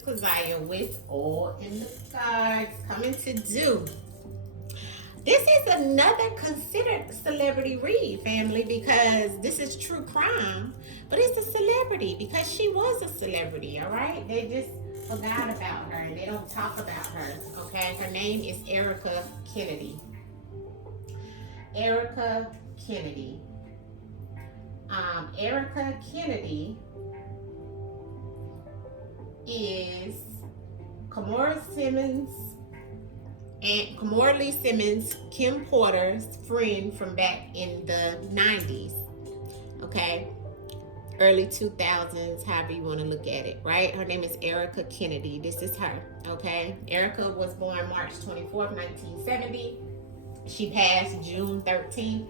is Keziah with AllnDaKards coming to do. This is another considered celebrity read, family, because this is true crime, but it's a celebrity because she was a celebrity, all right? They just forgot about her and they don't talk about her, okay? Her name is Erica Kennedy. Erica Kennedy. Erica Kennedy is Kimora Lee Simmons, Kim Porter's friend from back in the 90s, okay? Early 2000s, however you want to look at it, right? Her name is Erica Kennedy. This is her, okay? Erica was born March 24th, 1970. She passed June 13th,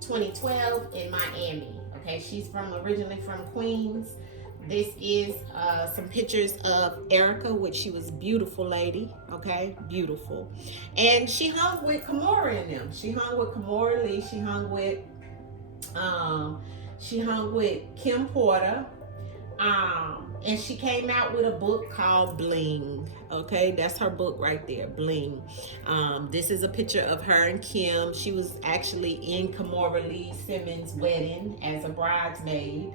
2012 in Miami, okay? She's originally from Queens. This is some pictures of Erica, which she was a beautiful lady, okay? Beautiful. And she hung with Kimora in them. She hung with Kimora Lee. She hung with Kim Porter. And she came out with a book called Bling. Okay, that's her book right there, Bling. This is a picture of her and Kim. She was actually in Kimora Lee Simmons' wedding as a bridesmaid.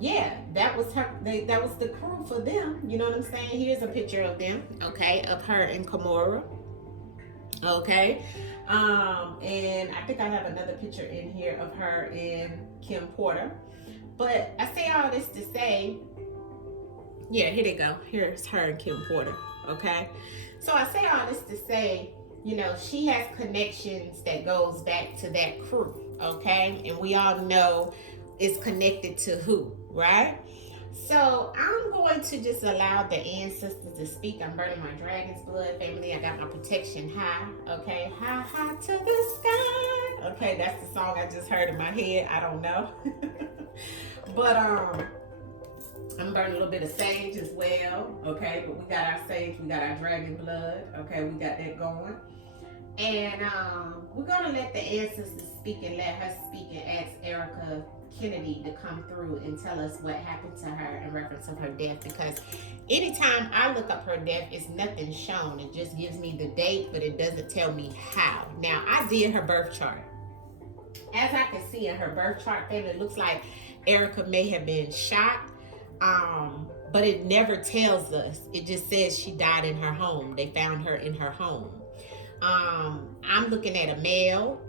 Yeah, that was her. That was the crew for them. You know what I'm saying? Here's a picture of them. Okay, of her and Kimora. Okay, and I think I have another picture in here of her and Kim Porter. But I say all this to say, yeah, here they go. Here's her and Kim Porter. Okay, so I say all this to say, you know, she has connections that goes back to that crew. Okay, and we all know is connected to who, right? So I'm going to just allow the ancestors to speak. I'm burning my dragon's blood, family. I got my protection high, okay? High, high to the sky. Okay, that's the song I just heard in my head. I don't know. But I'm burning a little bit of sage as well, okay? But we got our sage, we got our dragon blood, okay? We got that going. And we're gonna let the ancestors speak and let her speak and ask Erica Kennedy to come through and tell us what happened to her in reference of her death, because anytime I look up her death, it's nothing shown. It just gives me the date, but it doesn't tell me how. Now, I did her birth chart. As I can see in her birth chart, family, it looks like Erica may have been shot, but it never tells us. It just says she died in her home. They found her in her home. I'm looking at a male.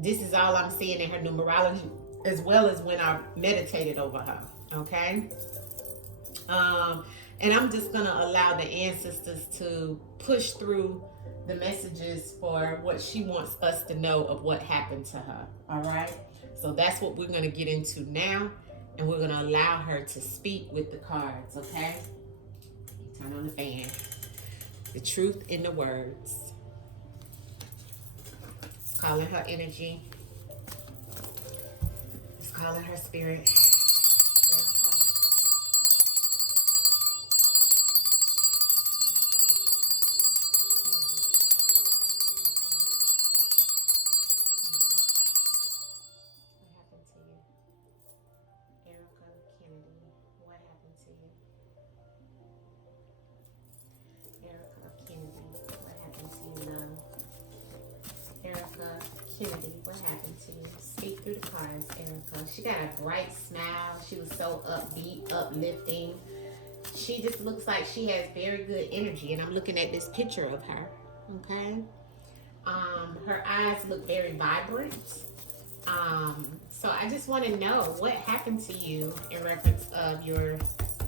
This is all I'm seeing in her numerology, as well as when I meditated over her, okay? And I'm just gonna allow the ancestors to push through the messages for what she wants us to know of what happened to her, all right? So that's what we're gonna get into now, and we're gonna allow her to speak with the cards, okay? Turn on the fan. The truth in the words. Calling her energy. It's calling her spirit. Kennedy, what happened to you? Speak through the cards, Erica. She got a bright smile. She was so upbeat, uplifting. She just looks like she has very good energy, and I'm looking at this picture of her, okay? Her eyes look very vibrant. So I just want to know what happened to you in reference of your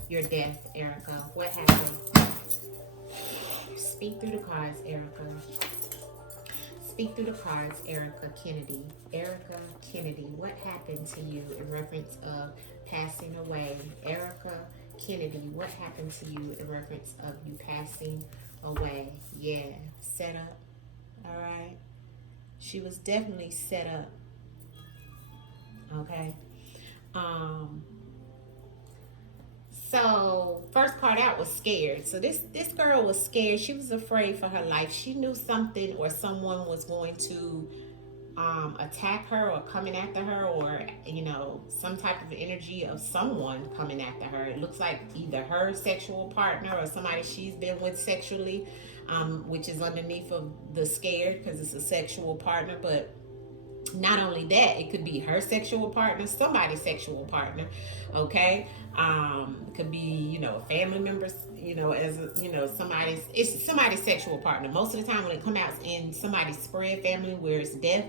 death, Erica. What happened? Speak through the cards, Erica. Speak through the cards, Erica Kennedy. Erica Kennedy, what happened to you in reference of passing away? Erica Kennedy, what happened to you in reference of you passing away? Yeah, set up. All right. She was definitely set up. Okay. So first card out was scared. So this girl was scared. She was afraid for her life. She knew something or someone was going to attack her or coming after her, or you know, some type of energy of someone coming after her. It looks like either her sexual partner or somebody she's been with sexually, which is underneath of the scared because it's a sexual partner. But not only that, it could be her sexual partner, somebody's sexual partner. Okay. It could be, you know, a family member, you know, as a, you know, it's somebody's sexual partner. Most of the time when it comes out in somebody's spread family where it's death,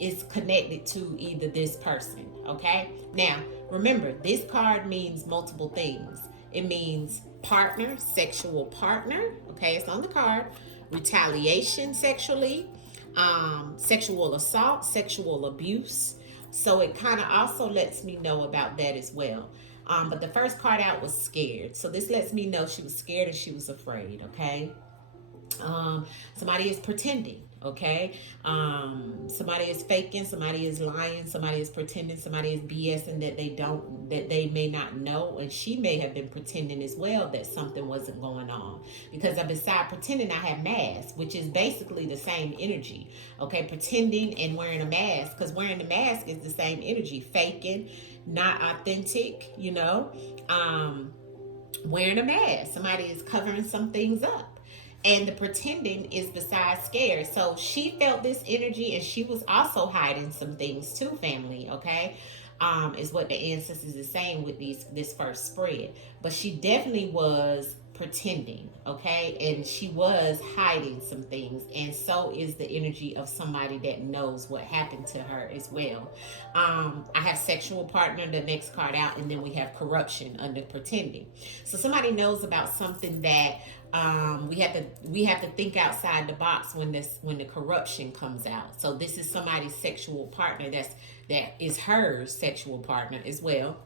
it's connected to either this person. Okay. Now remember, this card means multiple things. It means partner, sexual partner. Okay, it's on the card. Retaliation sexually, sexual assault, sexual abuse. So it kind of also lets me know about that as well. But the first card out was scared. So this lets me know she was scared and she was afraid. Okay. Somebody is pretending. Okay. Somebody is faking, somebody is lying, somebody is pretending, somebody is BSing that they may not know. And she may have been pretending as well that something wasn't going on. Because beside pretending, I have mask, which is basically the same energy. Okay, pretending and wearing a mask, because wearing the mask is the same energy. Faking, not authentic, you know. Wearing a mask. Somebody is covering some things up. And the pretending is besides scared. So she felt this energy and she was also hiding some things too, family, okay? Is what the ancestors is saying with this first spread. But she definitely was pretending, okay? And she was hiding some things. And so is the energy of somebody that knows what happened to her as well. I have sexual partner, the next card out, and then we have corruption under pretending. So somebody knows about something that we have to think outside the box when the corruption comes out. So this is somebody's sexual partner that is her sexual partner as well,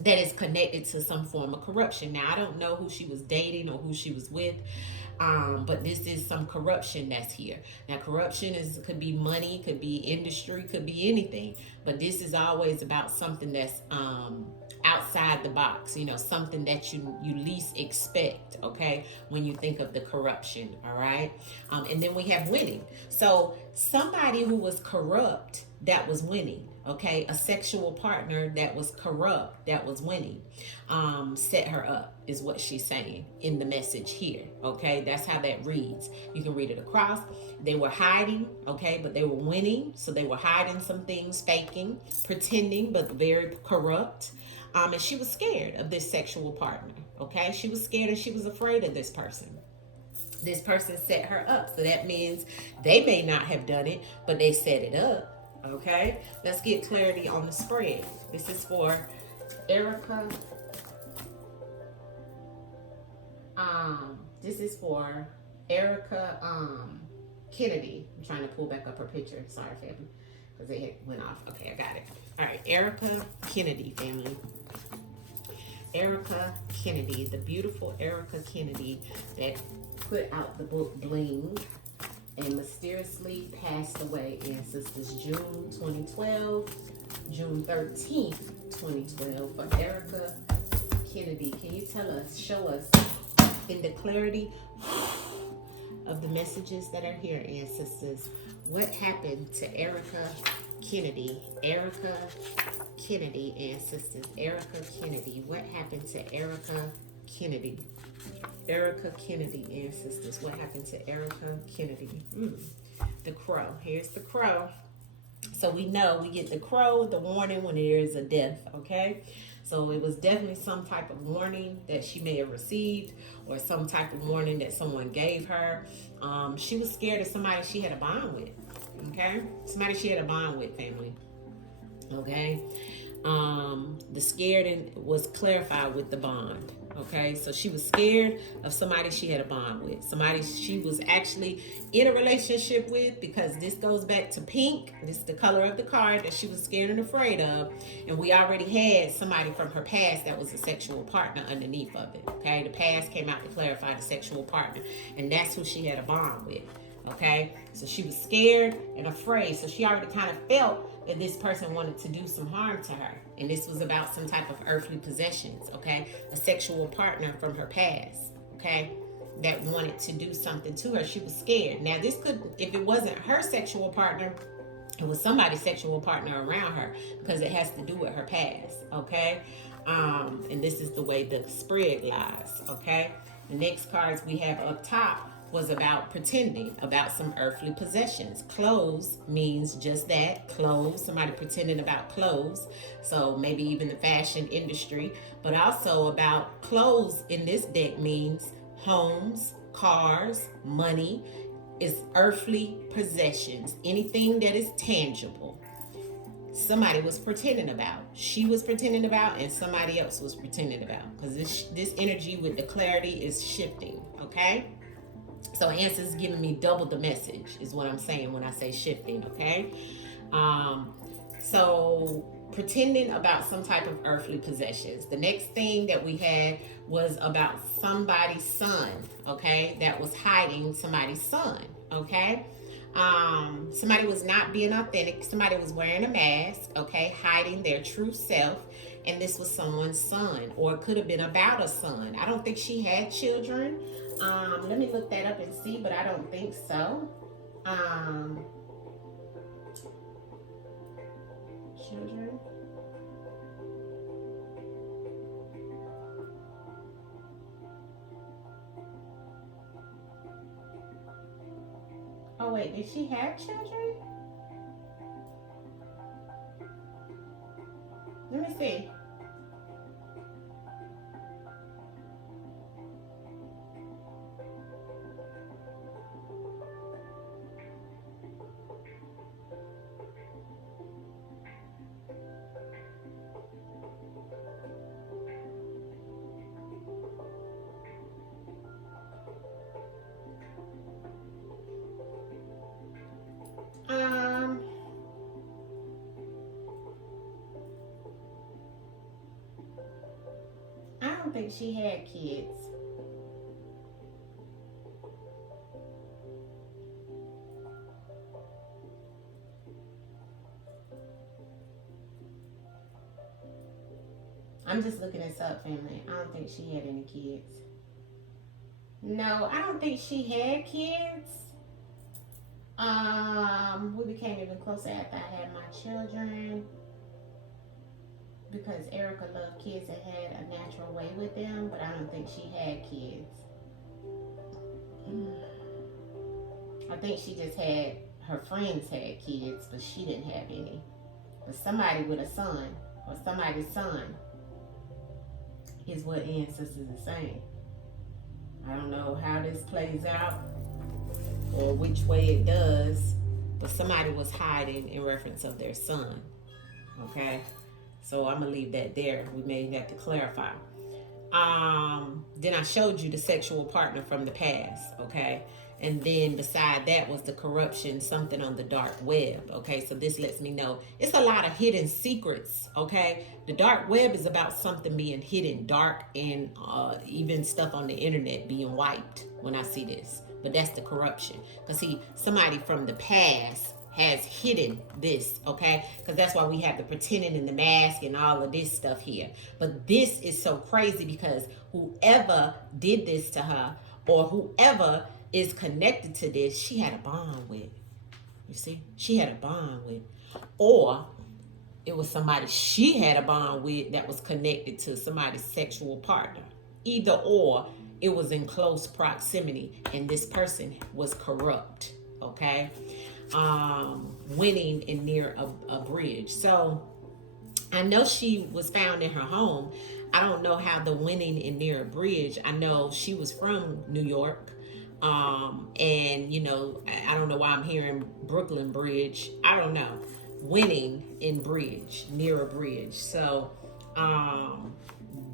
that is connected to some form of corruption. Now I don't know who she was dating or who she was with, but this is some corruption that's here. Now corruption could be money, could be industry, could be anything, but this is always about something that's outside the box, you know, something that you least expect, okay, when you think of the corruption. All right. And then we have winning. So somebody who was corrupt that was winning. Okay, a sexual partner that was corrupt that was winning, set her up, is what she's saying in the message here. Okay, that's how that reads. You can read it across. They were hiding, okay, but they were winning. So they were hiding some things, faking, pretending, but very corrupt. And she was scared of this sexual partner. Okay, she was scared and she was afraid of this person. This person set her up. So that means they may not have done it, but they set it up. Okay, let's get clarity on the spread. This is for Erica. This is for Erica Kennedy. I'm trying to pull back up her picture. Sorry, family, because it went off. Okay, I got it. All right, Erica Kennedy, family. Erica Kennedy, the beautiful Erica Kennedy that put out the book Bling and mysteriously passed away, ancestors, June 2012, June 13th, 2012. For Erica Kennedy, can you tell us, show us in the clarity of the messages that are here, ancestors, what happened to Erica Kennedy? Erica Kennedy, ancestors, Erica Kennedy. What happened to Erica Kennedy? Erica Kennedy, ancestors. What happened to Erica Kennedy? The crow. Here's the crow. So we know we get the crow, the warning when there is a death, okay? So it was definitely some type of warning that she may have received, or some type of warning that someone gave her. She was scared of somebody she had a bond with, okay? Somebody she had a bond with, family, okay? The scared was clarified with the bond. Okay, so she was scared of somebody she had a bond with, somebody she was actually in a relationship with, because this goes back to pink. This is the color of the card that she was scared and afraid of, and we already had somebody from her past that was a sexual partner underneath of it. Okay, the past came out to clarify the sexual partner, and that's who she had a bond with. Okay, so she was scared and afraid, so she already kind of felt that this person wanted to do some harm to her, and this was about some type of earthly possessions. Okay, a sexual partner from her past, okay, that wanted to do something to her. She was scared. Now this could, if it wasn't her sexual partner, It was somebody's sexual partner around her because it has to do with her past, okay? And this is the way the spread lies, okay? The next cards we have up top was about pretending, about some earthly possessions. Clothes means just that, clothes, somebody pretending about clothes. So maybe even the fashion industry, but also about clothes in this deck means homes, cars, money. Is earthly possessions, anything that is tangible. Somebody was pretending about. She was pretending about, and somebody else was pretending about. Because this energy with the clarity is shifting, okay? So answers giving me double the message is what I'm saying when I say shifting, okay? So pretending about some type of earthly possessions. The next thing that we had was about somebody's son, okay? That was hiding somebody's son, okay? Somebody was not being authentic. Somebody was wearing a mask, okay? Hiding their true self. And this was someone's son, or it could have been about a son. I don't think she had children. Let me look that up and see, but I don't think so. Children. Oh wait, did she have children? Let me see. I don't think she had kids. I'm just looking this up, family. I don't think she had any kids. No, I don't think she had kids. We became even closer after I had my children because Erica loved kids and had a natural way with them, but I don't think she had kids. I think she just had, her friends had kids, but she didn't have any. But somebody with a son, or somebody's son, is what ancestors are saying. I don't know how this plays out or which way it does, but somebody was hiding in reference of their son, okay? So I'm gonna leave that there. We may have to clarify. Then I showed you the sexual partner from the past, okay? And then beside that was the corruption, something on the dark web, okay? So this lets me know it's a lot of hidden secrets, okay? The dark web is about something being hidden, dark, and even stuff on the internet being wiped when I see this. But that's the corruption. Because see, somebody from the past has hidden this, okay? Because that's why we have the pretending and the mask and all of this stuff here. But this is so crazy because whoever did this to her or whoever is connected to this, she had a bond with. You see? She had a bond with. Or it was somebody she had a bond with that was connected to somebody's sexual partner. Either or, it was in close proximity and this person was corrupt, okay? Winning in near a bridge. So I know she was found in her home. I don't know how the winning in near a bridge. I know she was from New York. And you know, I don't know why I'm hearing Brooklyn Bridge. I don't know. Winning in bridge, near a bridge. So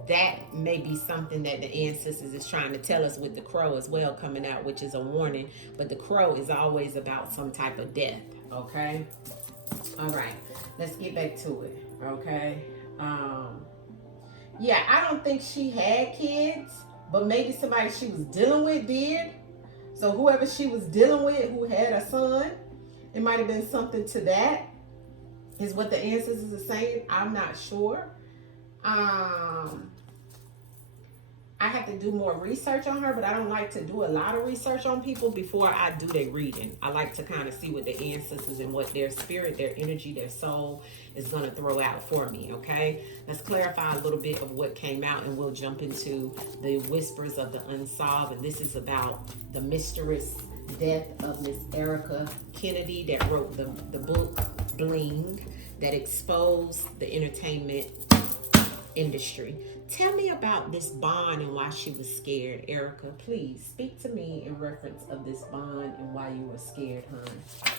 that may be something that the ancestors is trying to tell us with the crow as well coming out, which is a warning. But the crow is always about some type of death, okay? All right, let's get back to it, okay? Yeah, I don't think she had kids, but maybe somebody she was dealing with did. So whoever she was dealing with who had a son, it might have been something to that, is what the ancestors are saying. I'm not sure. I have to do more research on her, but I don't like to do a lot of research on people before I do their reading. I like to kind of see what the ancestors and what their spirit, their energy, their soul is going to throw out for me, okay? Let's clarify a little bit of what came out, and we'll jump into the whispers of the unsolved. And this is about the mysterious death of Miss Erica Kennedy that wrote the book Bling, that exposed the entertainment industry. Tell me about this bond and why she was scared. Erica, please speak to me in reference of this bond and why you were scared, hon.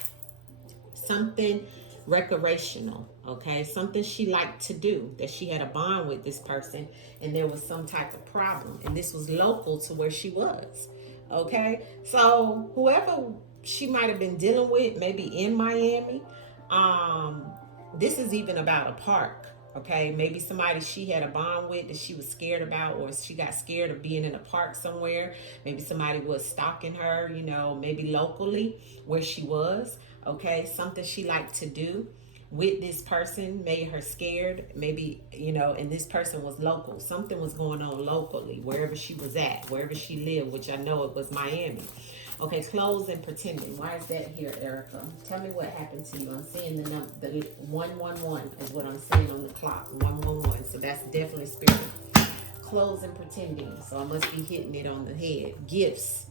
Something recreational, okay? Something she liked to do, that she had a bond with this person and there was some type of problem, and this was local to where she was, okay? So whoever she might have been dealing with, maybe in Miami, this is even about a park. Okay, maybe somebody she had a bond with that she was scared about, or she got scared of being in a park somewhere. Maybe somebody was stalking her, you know, maybe locally where she was. Okay, something she liked to do with this person made her scared. Maybe, you know, and this person was local. Something was going on locally, wherever she was at, wherever she lived, which I know it was Miami. Okay, clothes and pretending. Why is that here, Erica? Tell me what happened to you. I'm seeing the number, the 111 is what I'm seeing on the clock. 111. So that's definitely spirit. Clothes and pretending. So I must be hitting it on the head. Gifts.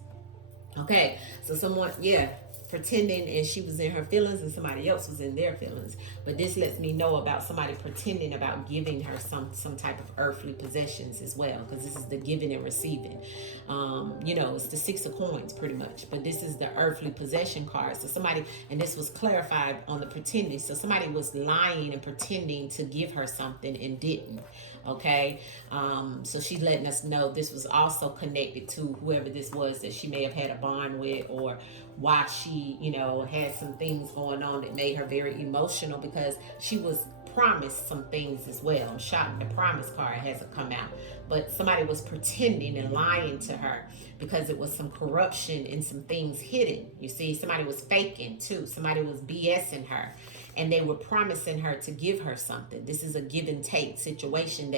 Okay, so someone, yeah, pretending, and she was in her feelings and somebody else was in their feelings. But this lets me know about somebody pretending about giving her some type of earthly possessions as well, because this is the giving and receiving. You know, it's the 6 of coins pretty much, but this is the earthly possession card. So somebody, and this was clarified on the pretending, so somebody was lying and pretending to give her something and didn't. Okay, so she's letting us know this was also connected to whoever this was that she may have had a bond with, or why she, you know, had some things going on that made her very emotional, because she was promised some things as well. I'm shocked the promise card hasn't come out, but somebody was pretending and lying to her because it was some corruption and some things hidden. You see, somebody was faking too. Somebody was BSing her, and they were promising her to give her something. This is a give and take situation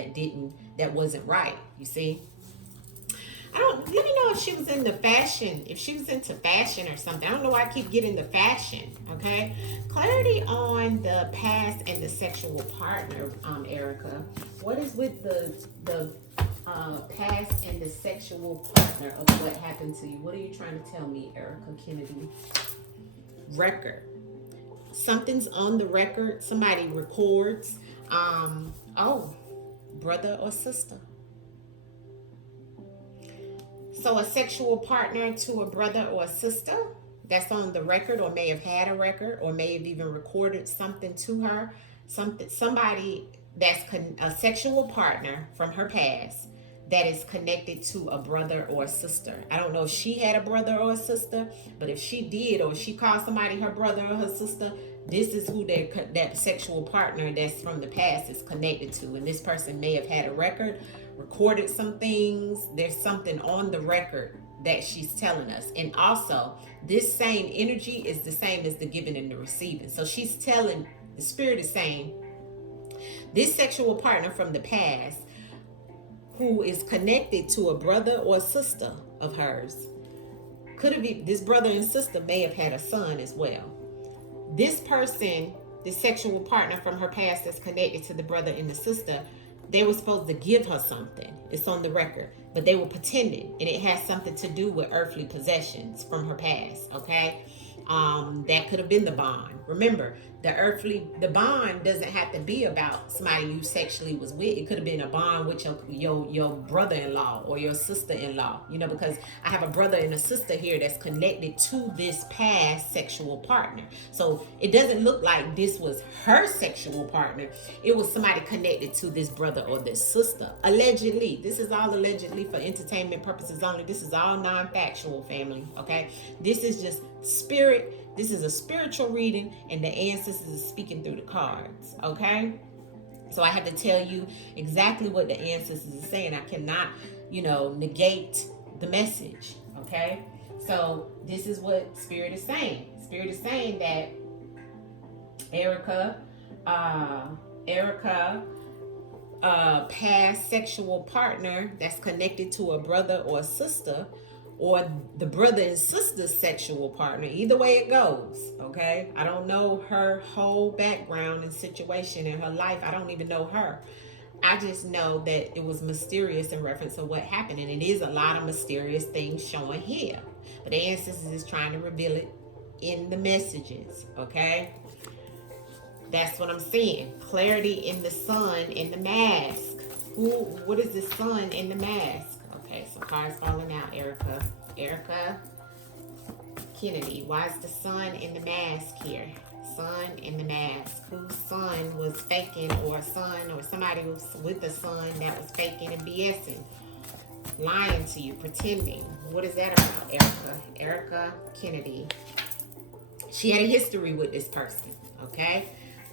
that wasn't right. You see, let me know if she was into fashion, if she was into fashion or something. I don't know why I keep getting the fashion, okay? Clarity on the past and the sexual partner, Erica. What is with the past and the sexual partner of what happened to you? What are you trying to tell me, Erica Kennedy? Record. Something's on the record. Somebody records. Oh, brother or sister. So a sexual partner to a brother or a sister that's on the record, or may have had a record, or may have even recorded something to her. Somebody that's a sexual partner from her past that is connected to a brother or a sister. I don't know if she had a brother or a sister, but if she did, or if she called somebody her brother or her sister, this is who that sexual partner that's from the past is connected to. And this person may have had a record, recorded some things. There's something on the record that she's telling us. And also, this same energy is the same as the giving and the receiving. So she's telling, the spirit is saying, this sexual partner from the past who is connected to a brother or a sister of hers, could have been, this brother and sister may have had a son as well. This person, the sexual partner from her past that's connected to the brother and the sister, they were supposed to give her something. It's on the record, but they were pretending, and it has something to do with earthly possessions from her past. Okay, that could have been the bond. Remember, the bond doesn't have to be about somebody you sexually was with. It could have been a bond with your brother-in-law or your sister-in-law. You know, because I have a brother and a sister here that's connected to this past sexual partner. So it doesn't look like this was her sexual partner. It was somebody connected to this brother or this sister. Allegedly. This is all allegedly for entertainment purposes only. This is all non-factual, family. Okay? This is just spirit. This is a spiritual reading, and the ancestors is speaking through the cards. Okay? So I have to tell you exactly what the ancestors are saying. I cannot, negate the message. Okay? So this is what Spirit is saying. Spirit is saying that Erica a past sexual partner that's connected to a brother or a sister, or the brother and sister's sexual partner. Either way it goes, okay? I don't know her whole background and situation in her life. I don't even know her. I just know that it was mysterious in reference to what happened, and it is a lot of mysterious things showing here. But the ancestors is trying to reveal it in the messages, okay? That's what I'm seeing. Clarity in the sun in the mask. What is the sun in the mask? Okay, some cards falling out, Erica. Erica Kennedy. Why is the sun in the mask here? Sun in the mask. Whose son was faking, or a son, or somebody was with a son that was faking and BSing, lying to you, pretending. What is that about, Erica? Erica Kennedy. She had a history with this person, okay?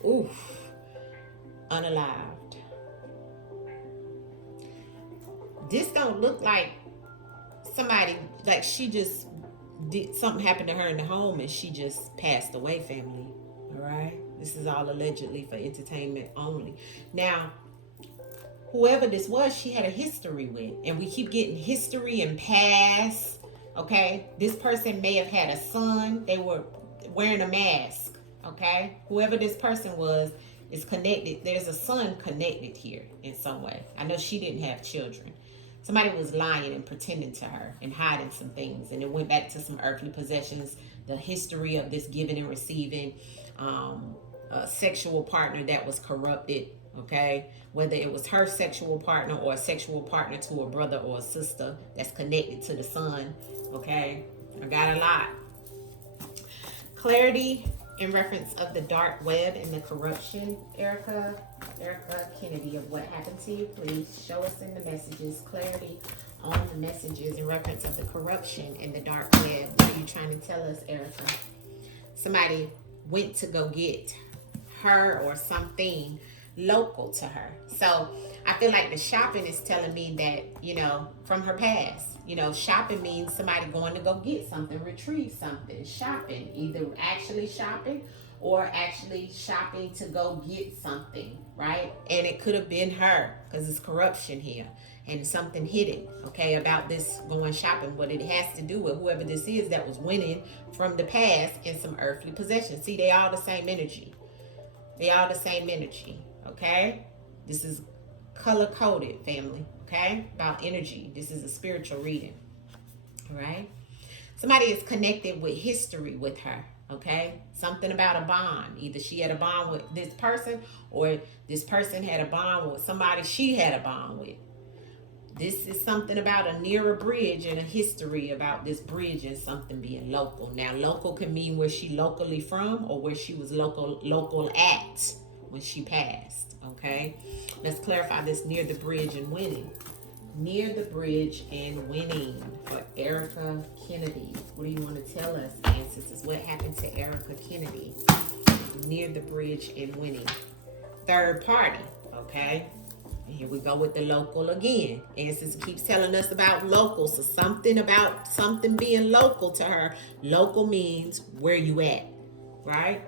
Oof. Unalived. This don't look like somebody, like she just did something, happened to her in the home and she just passed away, family. All right? This is all allegedly for entertainment only. Now, whoever this was, she had a history with, and we keep getting history and past, okay? This person may have had a son. They were wearing a mask, okay? Whoever this person was is connected. There's a son connected here in some way. I know she didn't have children. Somebody was lying and pretending to her and hiding some things. And it went back to some earthly possessions, the history of this giving and receiving, a sexual partner that was corrupted, okay? Whether it was her sexual partner or a sexual partner to a brother or a sister that's connected to the son, okay? I got a lot. Clarity in reference of the dark web and the corruption, Erica Kennedy, of what happened to you. Please show us in the messages clarity on the messages in reference of the corruption and the dark web. What are you trying to tell us, Erica? Somebody went to go get her or something local to her. So I feel like the shopping is telling me that, you know, from her past. You know, shopping means somebody going to go get something, retrieve something. Shopping, either actually shopping or actually shopping to go get something, right? And it could have been her, because it's corruption here and something hidden, okay, about this going shopping. What it has to do with whoever this is that was winning from the past in some earthly possession. See, they all the same energy. They all the same energy, okay? This is color-coded, family, okay? About energy. This is a spiritual reading, all right? Somebody is connected with history with her, okay? Something about a bond. Either she had a bond with this person, or this person had a bond with somebody she had a bond with. This is something about a nearer bridge and a history about this bridge and something being local. Now, local can mean where she locally from or where she was local at when she passed, okay? Let's clarify this near the bridge and winning. Near the bridge and winning for Erica Kennedy. What do you want to tell us, ancestors? What happened to Erica Kennedy? Near the bridge and winning. Third party, okay? And here we go with the local again. Ancestors keeps telling us about local. So something about something being local to her. Local means where you at, right?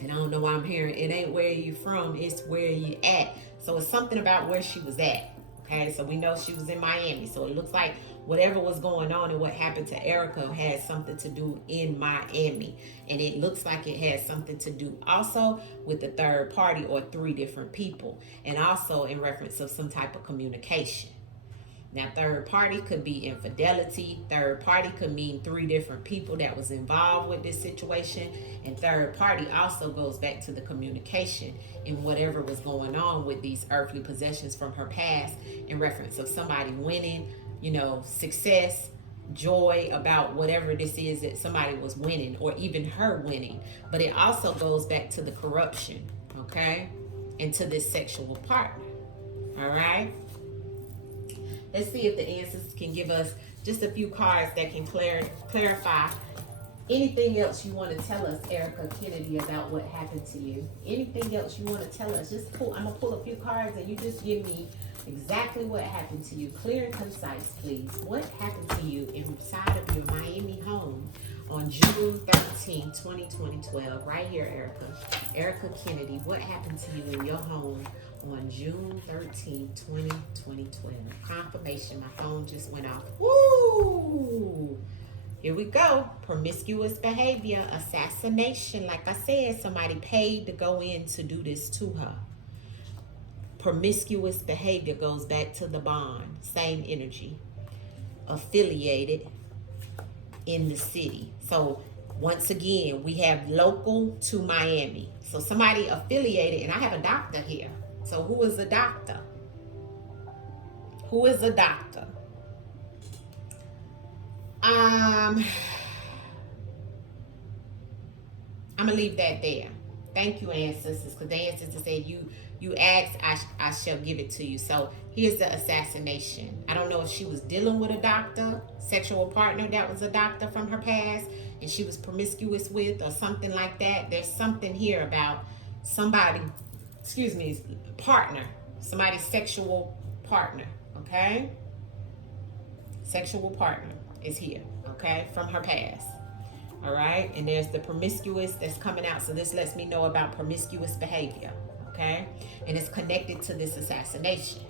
And I don't know why I'm hearing it ain't where you from, it's where you at. So it's something about where she was at. Okay, so we know she was in Miami. So it looks like whatever was going on and what happened to Erica had something to do in Miami. And it looks like it had something to do also with the third party or three different people. And also in reference of some type of communication. Now, third party could be infidelity. Third party could mean three different people that was involved with this situation. And third party also goes back to the communication in whatever was going on with these earthly possessions from her past in reference of somebody winning, you know, success, joy about whatever this is that somebody was winning or even her winning. But it also goes back to the corruption, okay, and to this sexual partner, all right? Let's see if the ancestors can give us just a few cards that can clarify anything else you want to tell us, Erica Kennedy, about what happened to you. Anything else you want to tell us. Just pull. I'm going to pull a few cards and you just give me exactly what happened to you. Clear and concise, please. What happened to you inside of your Miami home on June 13, 2012? Right here, Erica. Erica Kennedy, what happened to you in your home on June 13th, 2012. Confirmation. My phone just went off. Woo! Here we go. Promiscuous behavior, assassination. Like I said, somebody paid to go in to do this to her. Promiscuous behavior goes back to the bond. Same energy. Affiliated in the city. So once again, we have local to Miami. So somebody affiliated, and I have a doctor here. So who is a doctor? Who is a doctor? I'm gonna leave that there. Thank you, ancestors, because the ancestors said you asked, I shall give it to you. So here's the assassination. I don't know if she was dealing with a doctor, sexual partner that was a doctor from her past, and she was promiscuous with, or something like that. There's something here about somebody, partner, somebody's sexual partner, okay? Sexual partner is here, okay, from her past. All right, and there's the promiscuous that's coming out. So this lets me know about promiscuous behavior, okay? And it's connected to this assassination.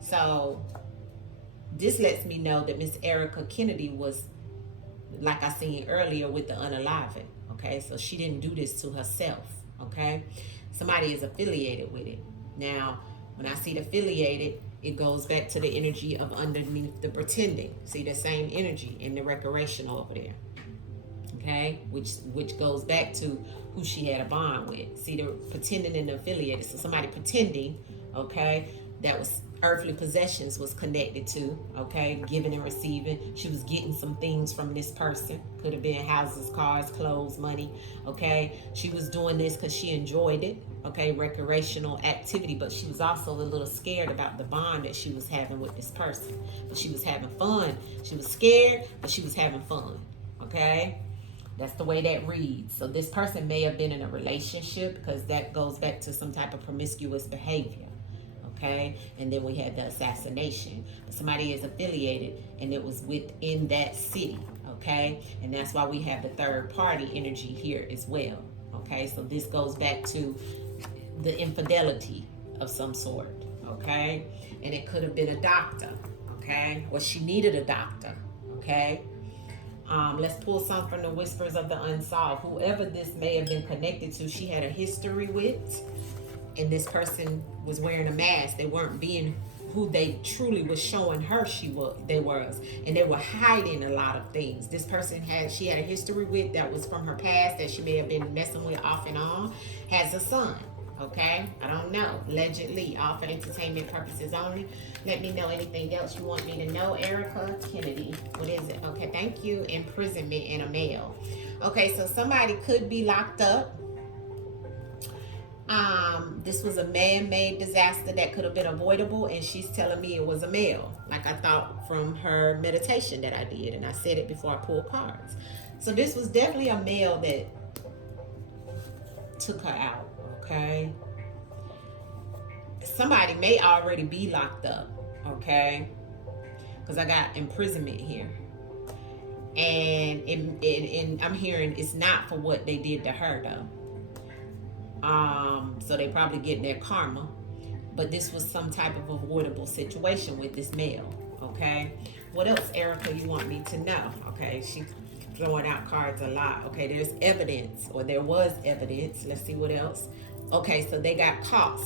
So this lets me know that Miss Erica Kennedy was, like I seen earlier, with the unaliving, okay? So she didn't do this to herself, okay? Somebody is affiliated with it. Now, when I see the affiliated, it goes back to the energy of underneath the pretending. See the same energy in the recreational over there. Okay, which goes back to who she had a bond with. See the pretending and the affiliated. So somebody pretending, okay, that was earthly possessions was connected to, okay, giving and receiving. She was getting some things from this person. Could have been houses, cars, clothes, money, okay. She was doing this because she enjoyed it, okay, recreational activity, but she was also a little scared about the bond that she was having with this person. But she was having fun. She was scared, but she was having fun, okay. That's the way that reads. So this person may have been in a relationship, because that goes back to some type of promiscuous behavior, okay? And then we had the assassination. But somebody is affiliated, and it was within that city, okay? And that's why we have the third party energy here as well, okay? So this goes back to the infidelity of some sort, okay? And it could have been a doctor, okay? Or she needed a doctor, okay? Let's pull some from the Whispers of the Unsolved. Whoever this may have been connected to, she had a history with, and this person was wearing a mask. They weren't being who they truly was showing her they was, and they were hiding a lot of things. This person she had a history with that was from her past, that she may have been messing with off and on, has a son. Okay, I don't know. Allegedly, all for entertainment purposes only. Let me know anything else you want me to know. Erica Kennedy. What is it? Okay, thank you. Imprisonment in a male. Okay, so somebody could be locked up. This was a man-made disaster that could have been avoidable, and she's telling me it was a male, like I thought from her meditation that I did, and I said it before I pulled cards. So this was definitely a male that took her out. Okay, somebody may already be locked up, okay, because I got imprisonment here, and I'm hearing it's not for what they did to her though. So they probably getting their karma, but this was some type of avoidable situation with this male. Okay, what else, Erica, you want me to know? Okay, she throwing out cards a lot. Okay, there's evidence, or there was evidence. Let's see what else. Okay, so they got caught,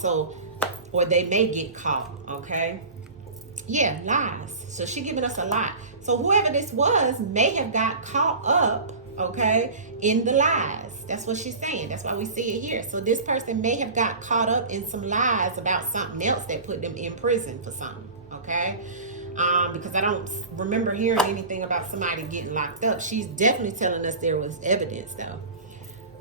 or they may get caught, okay? Yeah, lies. So she giving us a lot. So whoever this was may have got caught up, okay, in the lies. That's what she's saying. That's why we see it here. So this person may have got caught up in some lies about something else that put them in prison for something, okay? Because I don't remember hearing anything about somebody getting locked up. She's definitely telling us there was evidence though.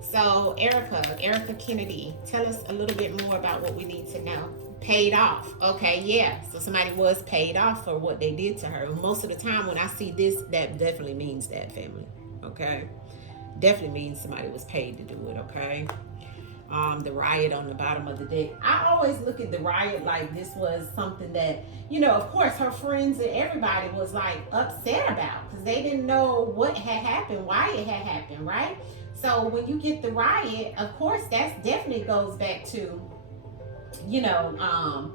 So Erica Kennedy, tell us a little bit more about what we need to know. Paid off. Okay, yeah. So somebody was paid off for what they did to her. Most of the time when I see this, that definitely means that, family. Okay? Definitely means somebody was paid to do it, okay? The riot on the bottom of the deck. I always look at the riot like this was something that, of course her friends and everybody was like upset about, because they didn't know what had happened, why it had happened, right? So when you get the riot, of course, that definitely goes back to you know,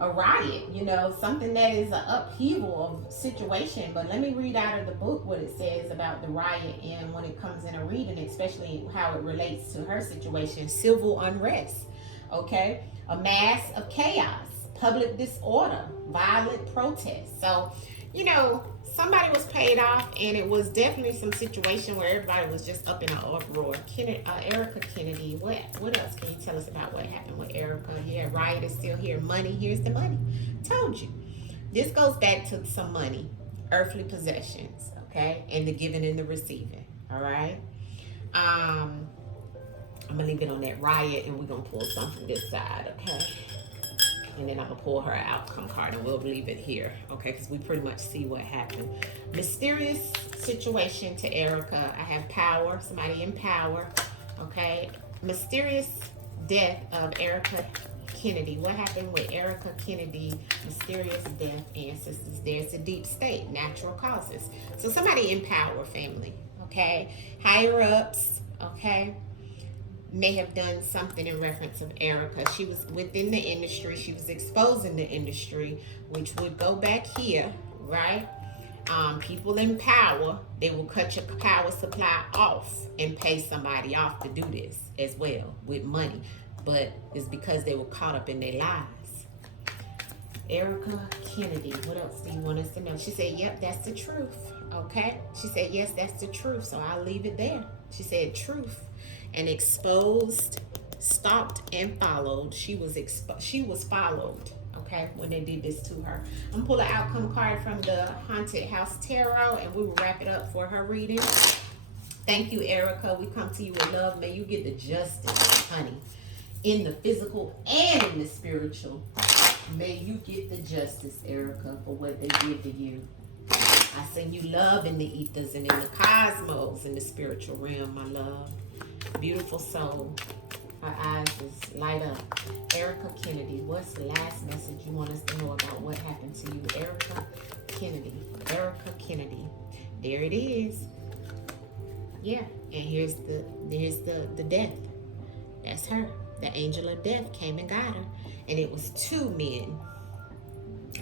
a riot, you know, something that is an upheaval of situation. But let me read out of the book what it says about the riot, and when it comes in a reading, especially how it relates to her situation: civil unrest, okay, a mass of chaos, public disorder, violent protests. So, you know, somebody was paid off, and it was definitely some situation where everybody was just up in an uproar. Erica Kennedy, what else can you tell us about what happened with Erica? Yeah, riot is still here. Money, here's the money. Told you. This goes back to some money, earthly possessions, okay, and the giving and the receiving. All right. I'm gonna leave it on that riot, and we're gonna pull some from this side, okay? And then I'm gonna pull her outcome card, and we'll leave it here, okay? Because we pretty much see what happened. Mysterious situation to Erica. I have power, somebody in power, okay? Mysterious death of Erica Kennedy. What happened with Erica Kennedy? Mysterious death, ancestors. There's a deep state, natural causes. So somebody in power, family, okay? Higher ups, okay? May have done something in reference of Erica. She was within the industry. She was exposing the industry, which would go back here, right? People in power, they will cut your power supply off and pay somebody off to do this as well with money. But it's because they were caught up in their lies. Erica Kennedy, what else do you want us to know? She said, yep, that's the truth, okay? She said, yes, that's the truth, so I'll leave it there. She said truth. And exposed, stalked, and followed. She was followed, okay, when they did this to her. I'm gonna pull an outcome card from the Haunted House Tarot, and we will wrap it up for her reading. Thank you, Erica. We come to you with love. May you get the justice, honey, in the physical and in the spiritual. May you get the justice, Erica, for what they did to you. I send you love in the ethers and in the cosmos, in the spiritual realm, my love. Beautiful soul. Her eyes is light up. Erica Kennedy, what's the last message you want us to know about what happened to you? Erica Kennedy. Erica Kennedy. There it is. Yeah, and here's the death. That's her. The angel of death came and got her. And it was two men.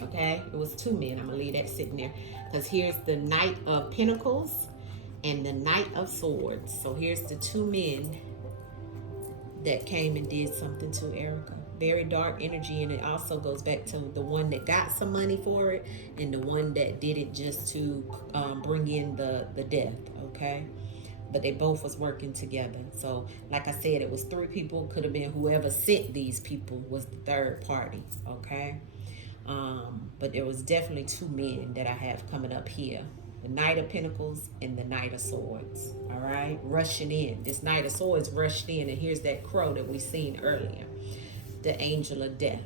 Okay? It was two men. I'm going to leave that sitting there. Because here's the Knight of Pentacles and the Knight of Swords. So here's the two men that came and did something to Erica. Very dark energy, and it also goes back to the one that got some money for it and the one that did it just to bring in the death, okay? But they both was working together. So like I said, it was three people. Could have been whoever sent these people was the third party, okay? But there was definitely two men that I have coming up here. The Knight of Pentacles and the Knight of Swords. All right, rushing in. This Knight of Swords rushed in, and here's that crow that we seen earlier. The Angel of Death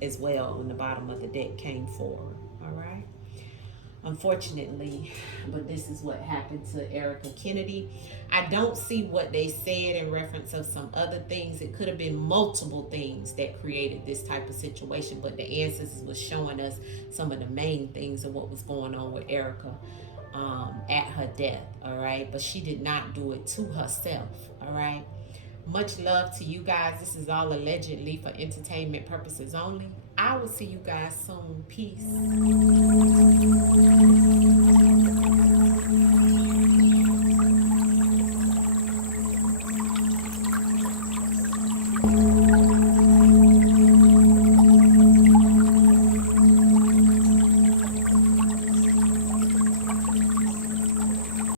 as well on the bottom of the deck came forward. All right. Unfortunately, but this is what happened to Erica Kennedy. I don't see what they said in reference of some other things. It could have been multiple things that created this type of situation, but the ancestors was showing us some of the main things of what was going on with Erica at her death. All right, but she did not do it to herself. All right. Much love to you guys. This is all allegedly for entertainment purposes only. I will see you guys soon. Peace.